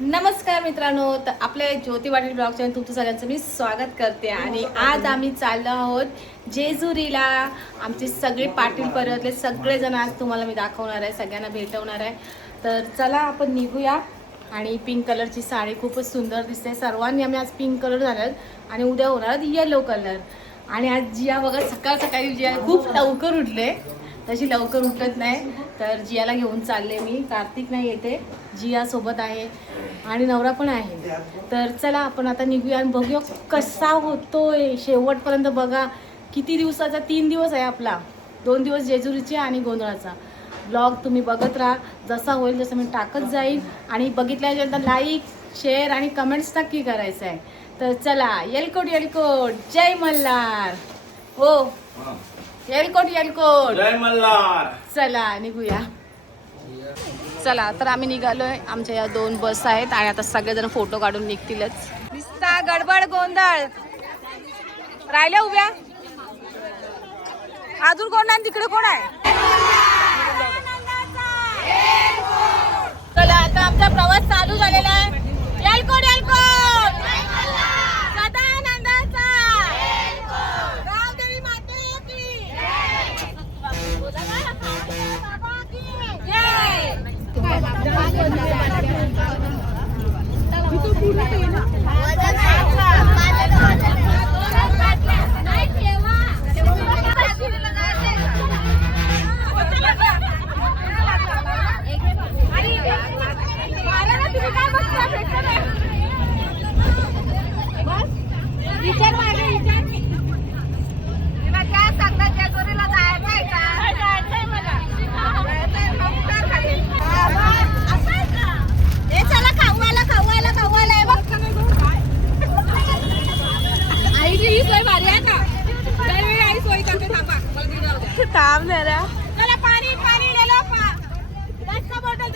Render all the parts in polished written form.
नमस्कार मित्रांनो, तर आपल्या ज्योती पाटील ब्लॉग चॅनल तुमचं सगळ्यांचं मी स्वागत करते. आणि आज आम्ही चाललो आहोत जेजुरीला. आमचे सगळे पाटील परिवारातले सगळेजण आज तुम्हाला मी दाखवणार आहे, सगळ्यांना भेटवणार आहे. तर चला आपण निघूया. आणि पिंक कलरची साडी खूपच सुंदर दिसते. सर्वांनी आम्ही आज पिंक कलर झाल्यात आणि उद्या होणार येलो कलर. आणि आज जिया बघा, सकाळ सकाळी जिया खूप लवकर उठले, तशी लवकर उठत नाही. तर जियाला घेऊन चालले मी. कार्तिक नाही येते, जिया सोबत आहे आणि नवरा पण आहे. तर चला आपण आता निघूया आणि बघूया कसा होतोय शेवटपर्यंत. बघा किती दिवसाचा, 3 दिवस आहे आपला, 2 दिवस जेजुरीचे आणि गोंधळाचा. ब्लॉग तुम्ही बघत राहा, जसा होईल जसं मी टाकत जाईल. आणि बघितल्यानंतर लाईक, शेअर आणि कमेंट्स नक्की करायचं आहे. तर चला, येलकोट येलकोट, जय मल्हार. हो, येलकोट येलकोट, जय मल्हार. चला निघूया. चला तर आम्ही निघालोय. आमच्या या 2 बस आहेत आणि आता सगळेजण फोटो काढून निघतीलच. दिसता गडबड गोंधळ राहिल्या उभ्या. अजून कोण नाही, तिकडे कोण आहे? चला आता आमचा प्रवास चालू झालेला आहे. येलकोट येलकोट, सदानंदाचा, गावदेवी माते की काम नाही रे. चला पाणी पाणी ले लो. बॉटल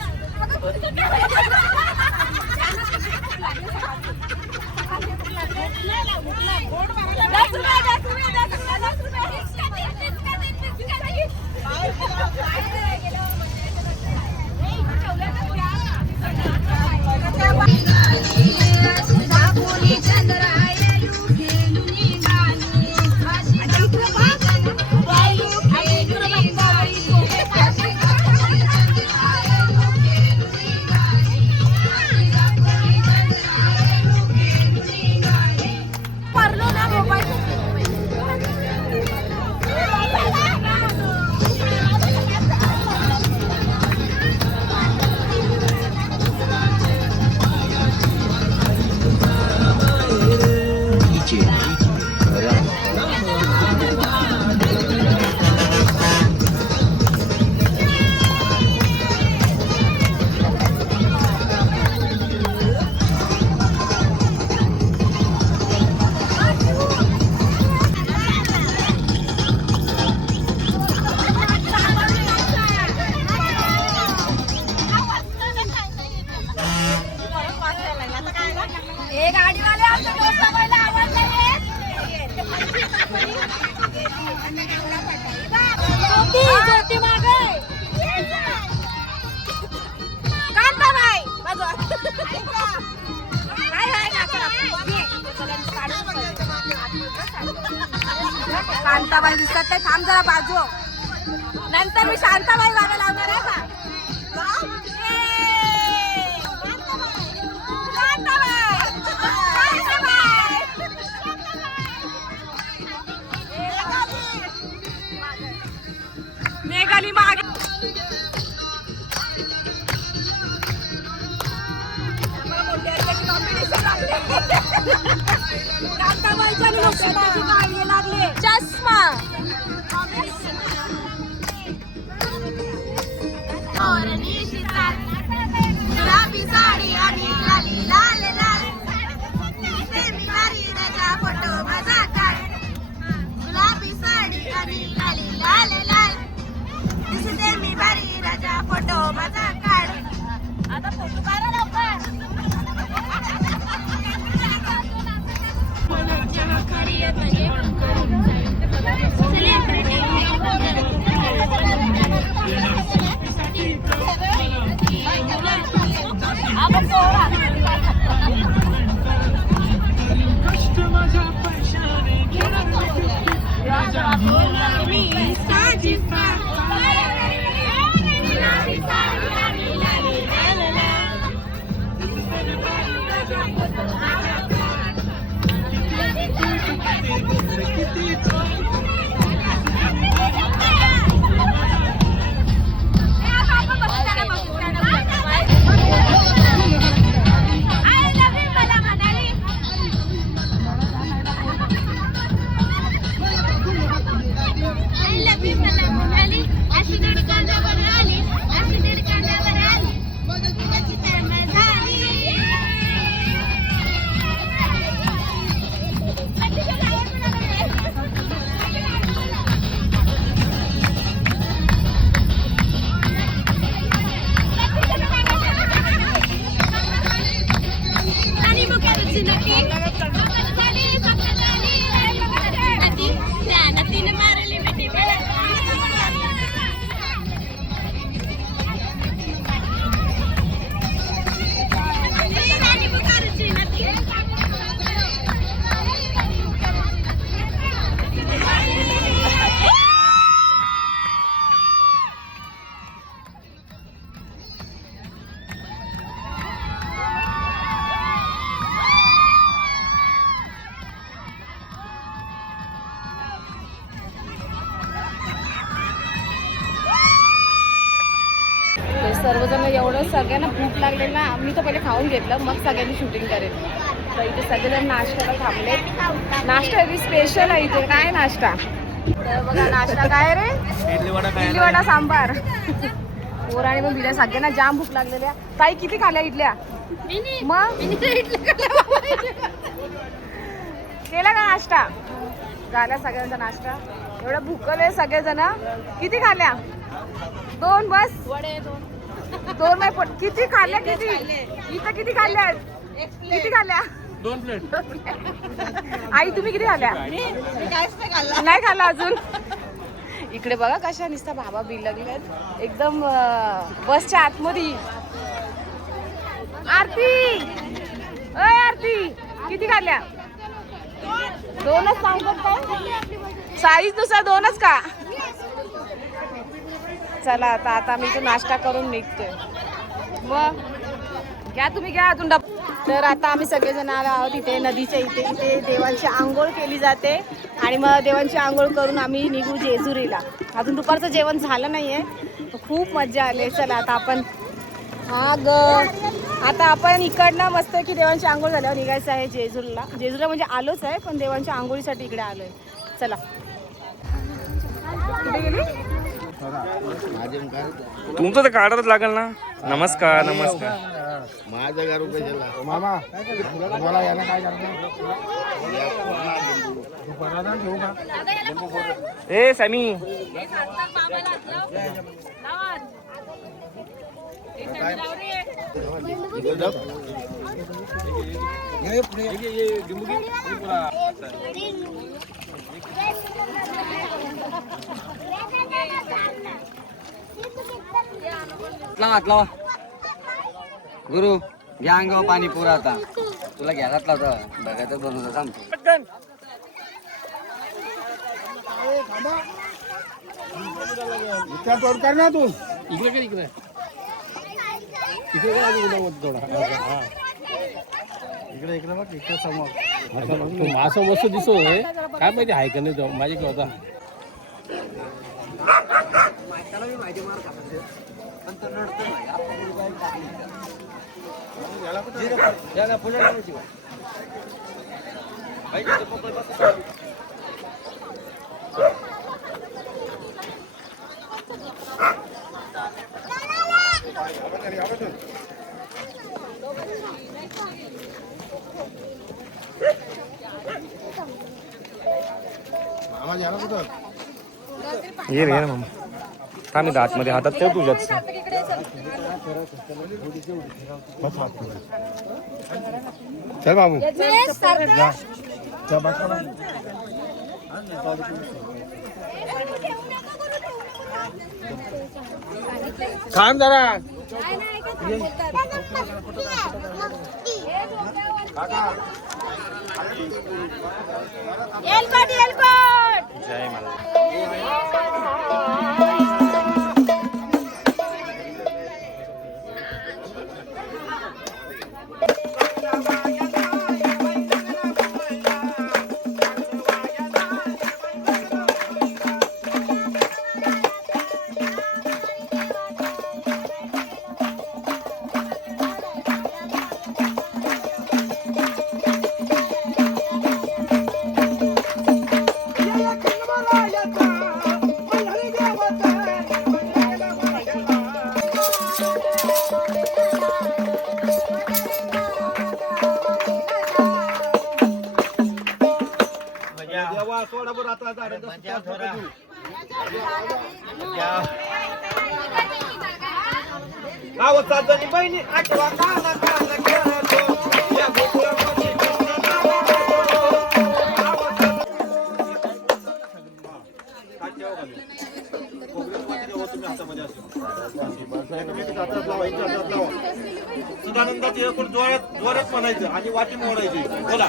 शांताबाई दिसतात ते. थांब जरा बाजू, नंतर मी शांताबाई गाणं लावणार आहे का? मेघाली मागे चष्मा गुलाबी साडी आणि लाली लाल लाल, फोटो माझा काढ. गुलाबी साडी आणि लाली लाल लाल, दिसते मी भारी राजा, फोटो माझा काढ. आता फोटो काढा लवकर. सर्वजण एवढं सगळ्यांना भूक लागले ना, मी तर पहिले खाऊन घेतलं मग सगळ्यांनी शूटिंग करेल. तर इथे सगळेजण नाश्त्याला थांबले. नाश्ता स्पेशल आहे इथे. काय नाश्ता? तर बघा नाश्ता काय रे? इडली वडा सांबार. पोराने मग दिल्या सगळ्यांना जाम भूक लागलेल्या. ताई किती खाल्ल्या इडल्या? मग केला का नाश्ता? झाला सगळ्यांचा नाश्ता. एवढं भूकले सगळेजण. किती खाल्ल्या? 2 बस. दोन नाही पण किती खाल्ल्या? किती इथं किती खाल्ल्या? किती खाल्ल्या? 2 प्लेट. आई तुम्ही किती खाल्ल्या? नाही खाल्ला अजून. इकडे बघा कशा नुसता बाबा बिलगल्यात एकदम बसच्या आतमध्ये. आरती, अय आरती किती खाल्ल्या? 2च सांगत काय? साईज नुसार 2च का? चला आता मी इथून नाश्ता करून निघतोय. मग घ्या तुम्ही घ्या अजून डब. तर आता आम्ही सगळेजण आलो आहोत इथे नदीच्या इथे. इथे देवांची आंघोळ केली जाते आणि मग देवांची आंघोळ करून आम्ही निघू जेजुरीला. अजून दुपारचं जेवण झालं नाही आहे. खूप मजा आली. चला आता आपण आता आपण इकडनं मस्त की देवांची आंघोळ झाल्यावर निघायचं आहे जेजुरीला. जेजुरीला म्हणजे आलोच आहे पण देवांच्या आंघोळीसाठी इकडे आलोय. चला कुठे गेली? तुमचं तर काढायलाच लागेल ना. नमस्कार नमस्कार. माझं गारू कशाला मामा तुम्हाला याला काय करणार? ए सॅमी हात लावा गुरु घ्या अंगावर पाणी पुरा. आता तुला घ्यायलाच लावता बघायचं बनवता सांगतो. कर ना तू इकडे काय इकडे इकडे इकडे बघ इकडे समोर मासा मस्त दिसतोय. काय माहिती आहे का नाही तो माझी होता. ये रे मम्मा थांब मी दात मध्ये हातात ठेव तुझ्याच. चल बाबू थांब जरा. जय मला. बहिणी सदानंदाचे एकूण जोरात जोरात म्हणायचं आणि वाटी मोडायची. बोला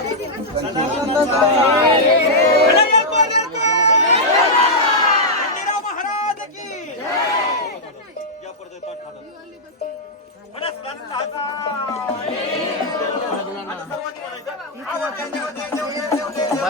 महाराज की या पडदे पाठ खाली. म्हणा सदानंदाचा. आता सर्वांनी म्हणायचं. आवाज द्या, देव, देव, देव, देव, देव,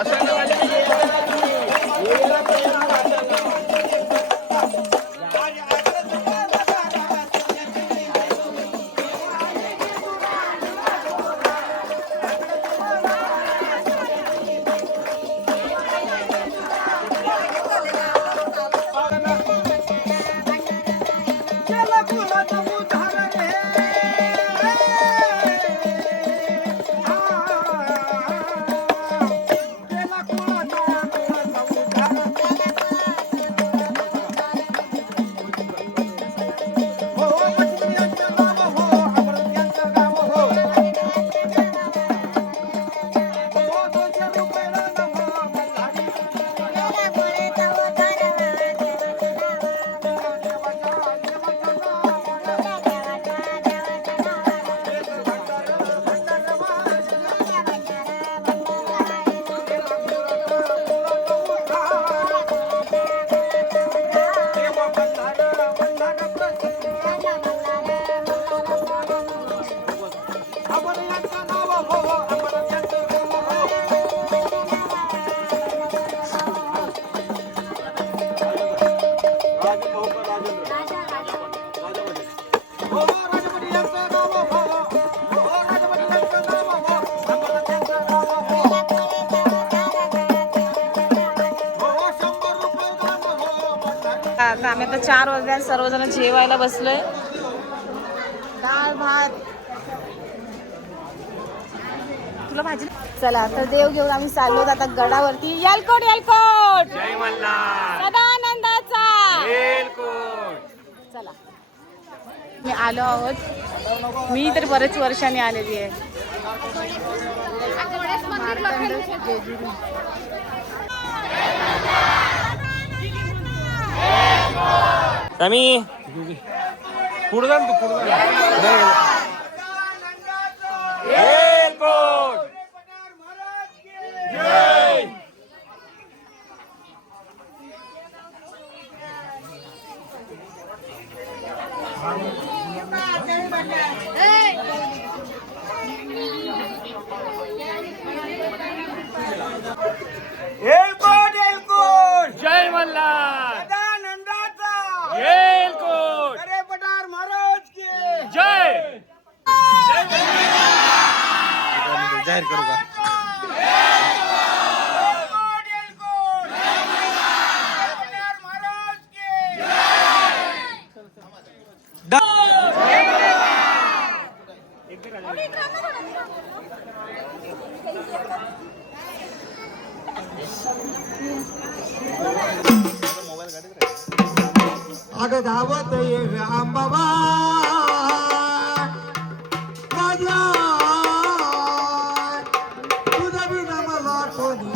आता आम्ही आता 4 वाजल्या सर्वजण जेवायला बसलोय. डाळ भात तुला भाजी. चला तर देव घेऊन आम्ही चाललो आता गडावरती. यालकोट यालकोट जय मल्हार. सदानंदाचा. एलकोट. चला मी आलो आहोत. मी तर बरेच वर्षांनी आलेली आहे. मार्तंड जेजुरी. आम्ही पुढे जा तू पुढे जा. एलकोट. जय. एलकोट एलकोट. जय मल्हार. सदानंदाचा. एलकोट. अरे पठार महाराज की जय. जाहीर करू का? अगं धावत ये आंबाबा माझ्या तुझ्या बिना मला कोणी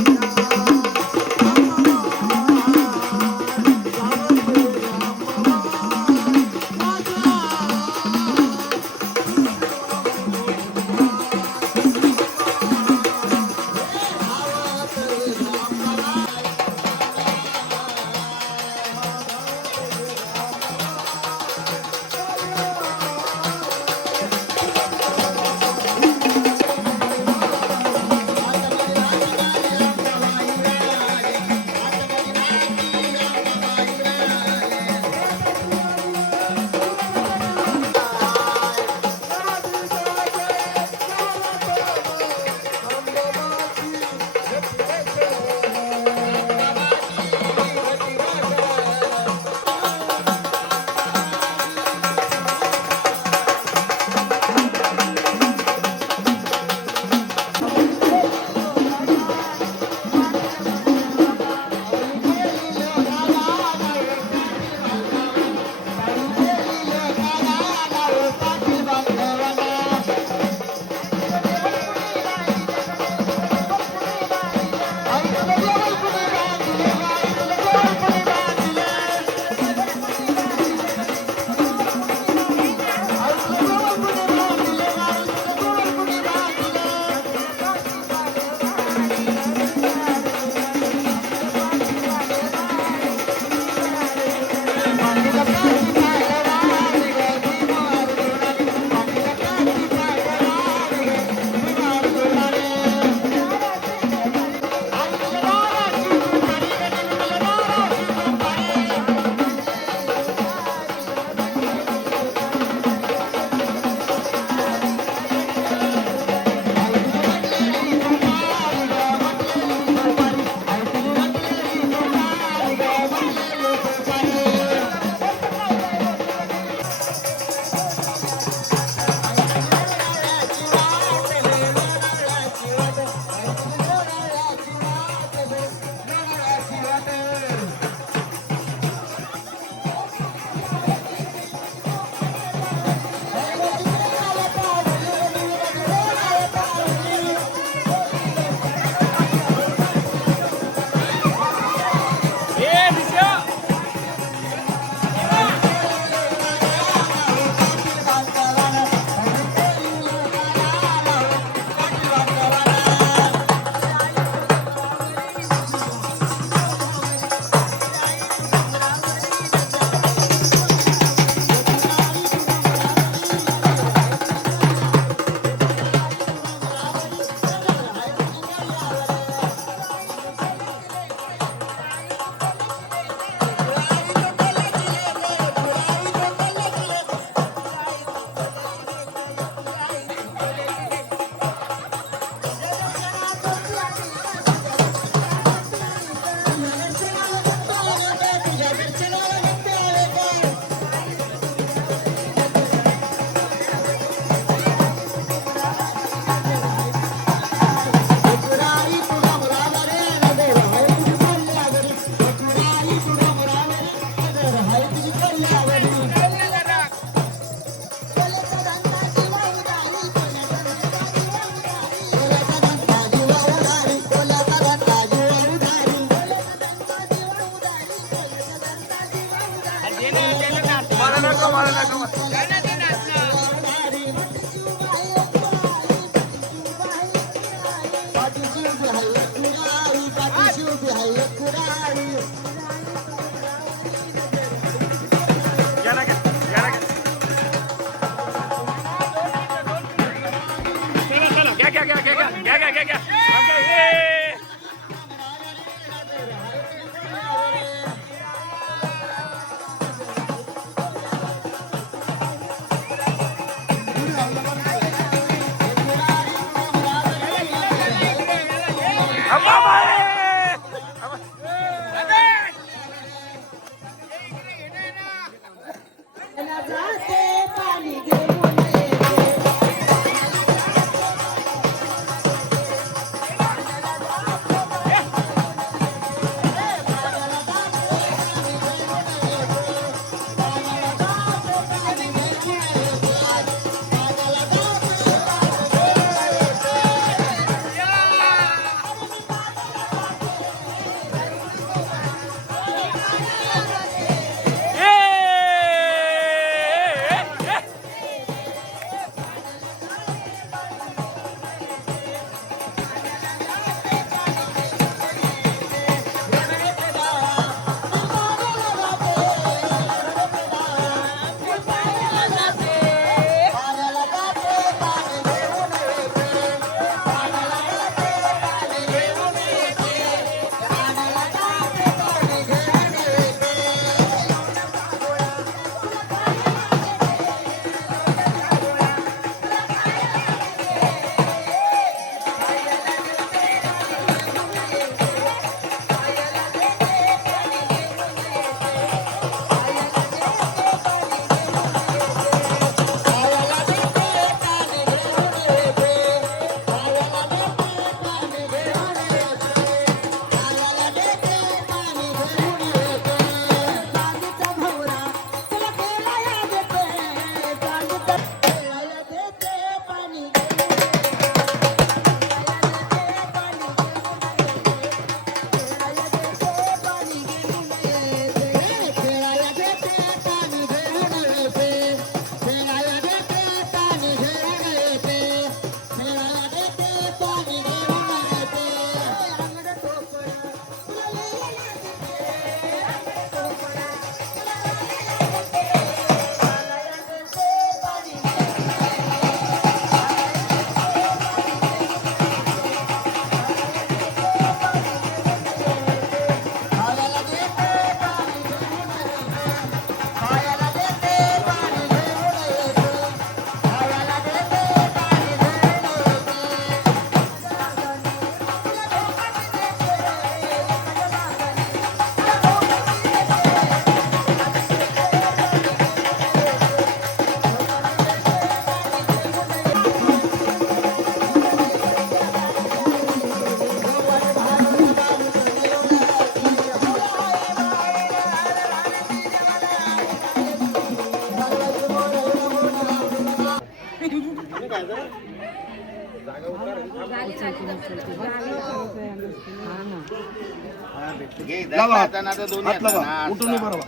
उठून उभा राहा.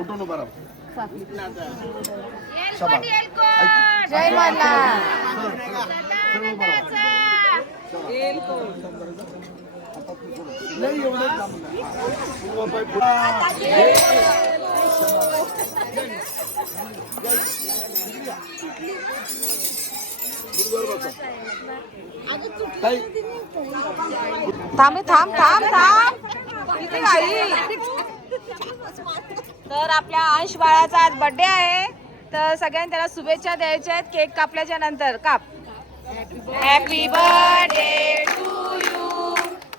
उठून उभा राहा. जय मल्हार. थांब थांब थांब थांब किती गाडी. तर आपल्या अंश बाळाचा आज बर्थडे आहे तर सगळ्यांनी त्याला शुभेच्छा द्यायच्या आहेत. केक कापल्याच्या नंतर काप. Happy birthday to you.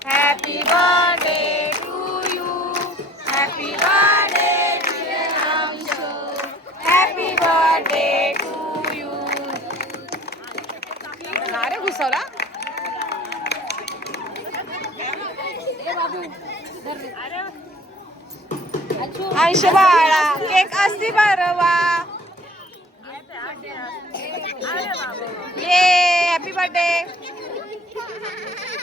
Happy birthday to you. Happy birthday dear Anshu. Happy birthday to you. अरे घुसवला. अंश बाळा केक असती बरवा. ये हॅपी बर्थडे.